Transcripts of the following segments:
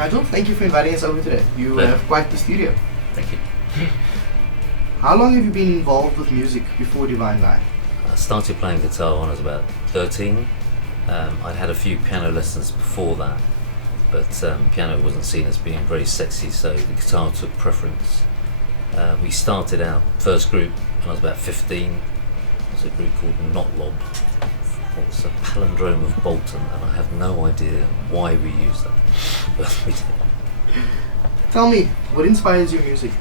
Nigel, thank you for inviting us over today. You have quite the studio. Thank you. How long have you been involved with music before Devine Live? I started playing guitar when I was about 13. I'd had a few piano lessons before that, but piano wasn't seen as being very sexy, so the guitar took preference. We started our first group when I was about 15. It was a group called Notlob. It was a palindrome of Bolton, and I have no idea why we used that, but we did. Tell me, what inspires your music?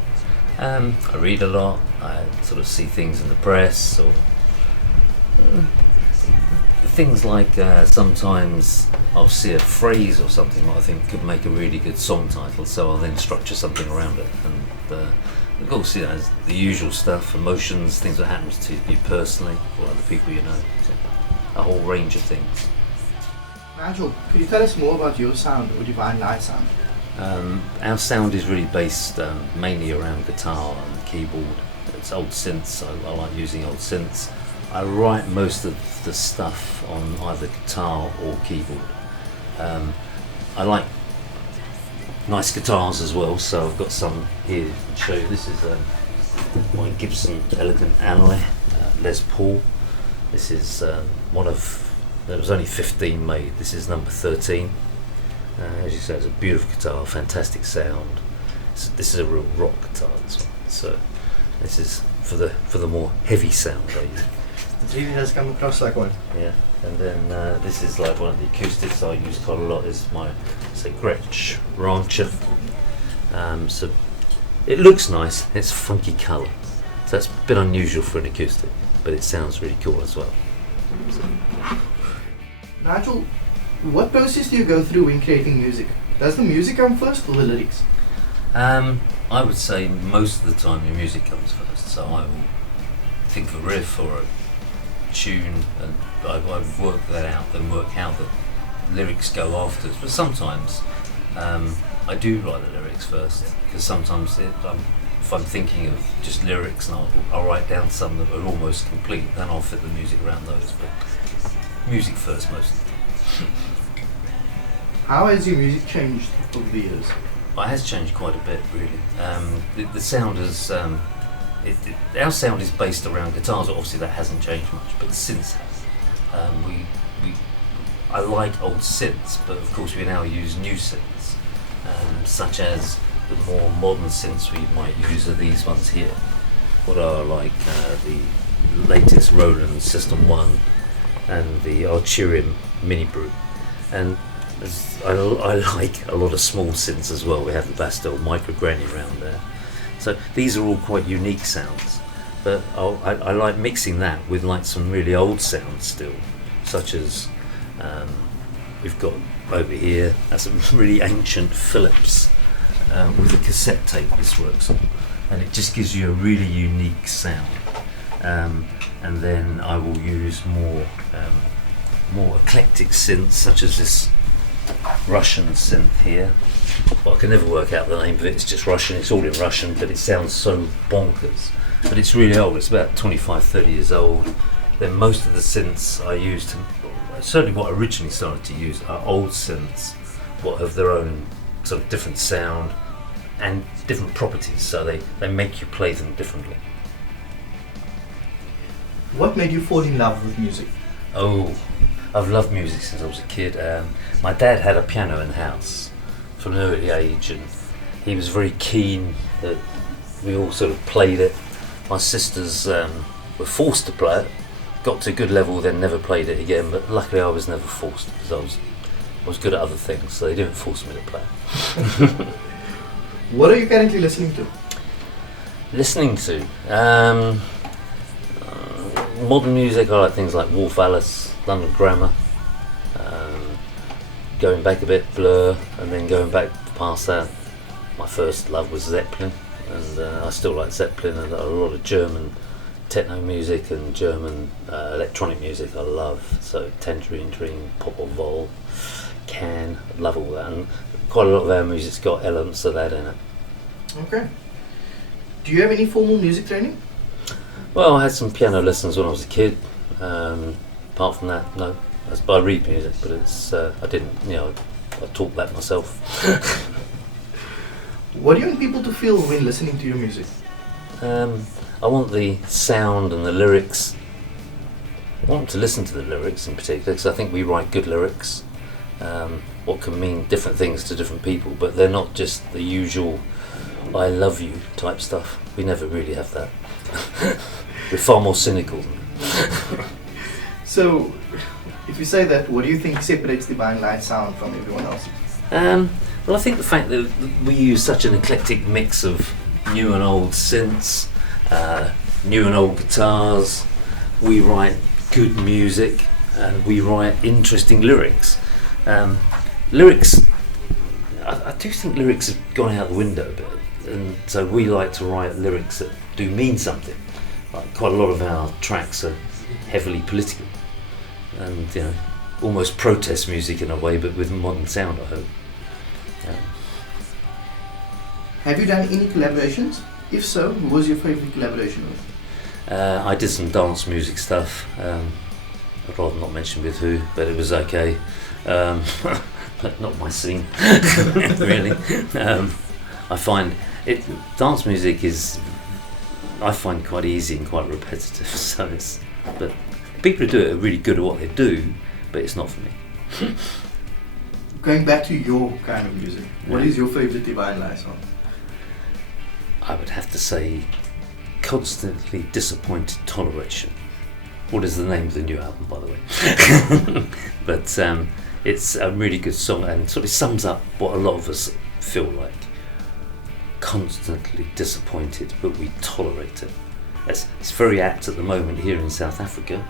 I read a lot. I sort of see things in the press, or things like sometimes I'll see a phrase or something that I think could make a really good song title, so I'll then structure something around it. And of course, you know, there's the usual stuff, emotions, things that happen to you personally or other people you know. So a whole range of things. Nigel, could you tell us more about your sound, or Devine Live sound? Our sound is really based mainly around guitar and keyboard. It's old synths. I like using old synths. I write most of the stuff on either guitar or keyboard. I like nice guitars as well, so I've got some here to show you. This is my Gibson Elegant Alloy Les Paul. This is there was only 15 made. This is number 13. As you say, it's a beautiful guitar, fantastic sound. This is a real rock guitar, this one. So this is for the more heavy sound I use. It really does come across like one. Yeah, and then this is like one of the acoustics I use quite a lot. Is my Gretsch Rancher. So it looks nice. It's a funky colour, so that's a bit unusual for an acoustic, but it sounds really cool as well. So. Nigel, what process do you go through when creating music? Does the music come first or the lyrics? I would say most of the time the music comes first. So I will think of a riff or a tune, and I work that out, then work out the lyrics go afterwards. But sometimes I do write the lyrics first, because sometimes if I'm thinking of just lyrics, and I'll write down some that are almost complete, then I'll fit the music around those. But music first most of the time. How has your music changed over the years? It has changed quite a bit, really. The sound has. Our sound is based around guitars. Obviously, that hasn't changed much, but the synths has. I like old synths, but of course, we now use new synths, such as the more modern synths we might use are these ones here. What are like the latest Roland System 1 and the Arturium Mini Brew, and I like a lot of small synths as well. We have the Bastel Micro Granny around there. So these are all quite unique sounds, but I like mixing that with like some really old sounds still, such as we've got over here, that's a really ancient Philips with a cassette tape this works on, and it just gives you a really unique sound. And then I will use more eclectic synths, such as this Russian synth here. Well, I can never work out the name of it. It's just Russian. It's all in Russian, but it sounds so bonkers. But it's really old. It's about 25, 30 years old. Then most of the synths I used, certainly what I originally started to use, are old synths, what have their own sort of different sound and different properties. So they make you play them differently. What made you fall in love with music? Oh, I've loved music since I was a kid. My dad had a piano in the house from an early age, and he was very keen that we all sort of played it. My sisters were forced to play it, got to a good level, then never played it again, but luckily I was never forced, because I was good at other things, so they didn't force me to play it. What are you currently listening to? Modern music, I like things like Wolf Alice, London Grammar, going back a bit, Blur, and then going back past that, my first love was Zeppelin, and I still like Zeppelin, and a lot of German techno music and German electronic music I love, so Tangerine Dream, Pop or Vol, Can, I love all that, and quite a lot of our music's got elements of that in it. Okay. Do you have any formal music training? Well, I had some piano lessons when I was a kid. Apart from that, no. I read music, but it's I didn't, I taught that myself. What do you want people to feel when listening to your music? I want the sound and the lyrics. I want them to listen to the lyrics in particular, because I think we write good lyrics, what can mean different things to different people, but they're not just the usual I love you type stuff. We never really have that. We're far more cynical. So, if you say that, what do you think separates Divine Light sound from everyone else? Well, I think the fact that we use such an eclectic mix of new and old synths, new and old guitars, we write good music, and we write interesting lyrics. Lyrics, I do think lyrics have gone out the window a bit, and so we like to write lyrics that do mean something. Like quite a lot of our tracks are heavily political, and almost protest music in a way, but with modern sound, I hope. Have you done any collaborations? If so, who was your favourite collaboration with? I did some dance music stuff. I'd rather not mention with who, but it was okay. But not my scene, really. I find dance music I find quite easy and quite repetitive. So but people who do it are really good at what they do, but it's not for me. Going back to your kind of music, what is your favourite Divine Light song? I would have to say Constantly Disappointed Toleration. What is the name of the new album, by the way? But it's a really good song, and sort of sums up what a lot of us feel like. Constantly disappointed, but we tolerate it. It's very apt at the moment here in South Africa,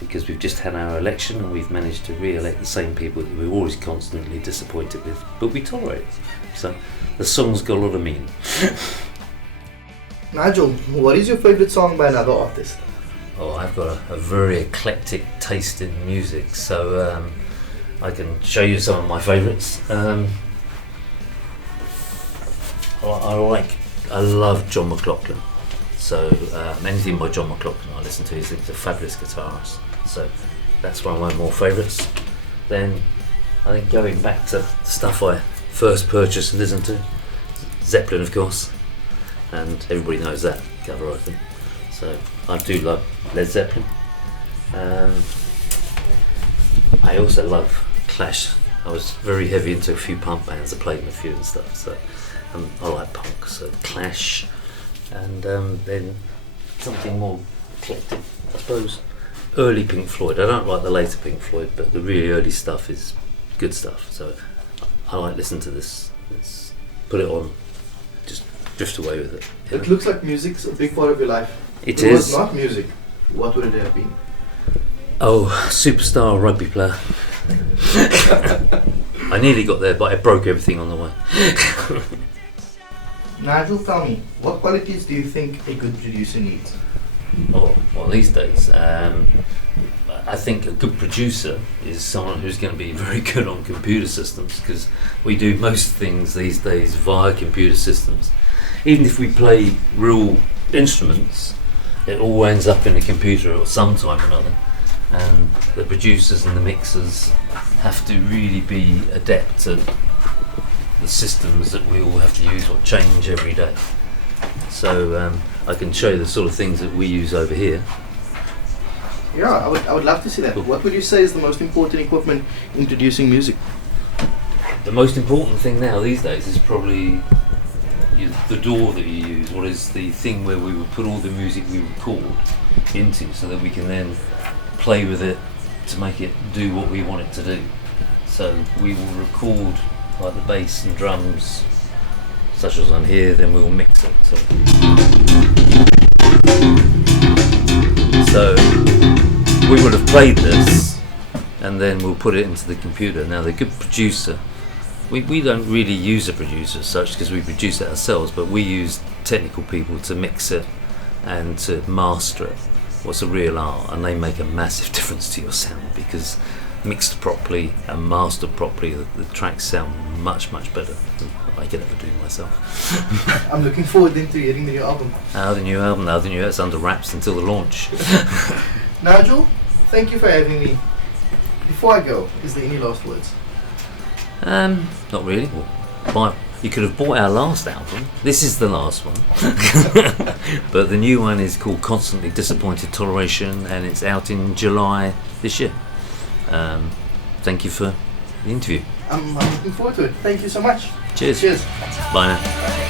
because we've just had our election and we've managed to re-elect the same people that we're always constantly disappointed with, but we tolerate it. So the song's got a lot of meaning. Nigel, what is your favourite song by another artist? Oh, I've got a very eclectic taste in music, so I can show you some of my favourites. I love John McLaughlin, so anything by John McLaughlin I listen to. He's a fabulous guitarist, so that's one of my more favourites. Then I think going back to stuff I first purchased and listened to, Zeppelin, of course, and everybody knows that cover, I think. So I do love Led Zeppelin. I also love Clash. I was very heavy into a few punk bands. I played in a few and stuff, so I like punk. So Clash, and then something more eclectic, I suppose. Early Pink Floyd. I don't like the later Pink Floyd, but the really early stuff is good stuff. So I like listening to this. Put it on, just drift away with it. It looks like music's a big part of your life. It is. If it was not music, what would it have been? Oh, superstar rugby player. I nearly got there, but I broke everything on the way. Nigel, tell me, what qualities do you think a good producer needs? Oh, well, these days, I think a good producer is someone who's going to be very good on computer systems, because we do most things these days via computer systems. Even if we play real instruments, it all ends up in a computer at some time or another, and the producers and the mixers have to really be adept at the systems that we all have to use or change every day. So I can show you the sort of things that we use over here. Yeah, I would love to see that. What would you say is the most important equipment in producing music? The most important thing now these days is probably the DAW that you use, or is the thing where we would put all the music we record into, so that we can then play with it to make it do what we want it to do. So we will record like the bass and drums, such as on here, then we will mix it. So we would have played this, and then we'll put it into the computer. Now the good producer, we don't really use a producer as such, because we produce it ourselves, but we use technical people to mix it and to master it. What's a real art, and they make a massive difference to your sound, because mixed properly and mastered properly, the tracks sound much better than I can ever do myself. I'm looking forward then to hearing the new album. The new album, it's under wraps until the launch. Nigel, thank you for having me. Before I go, is there any last words? Not really. Well, you could have bought our last album. This is the last one. But the new one is called Constantly Disappointed Toleration, and it's out in July this year. Thank you for the interview. I'm looking forward to it. Thank you so much. Cheers. Cheers. Bye now.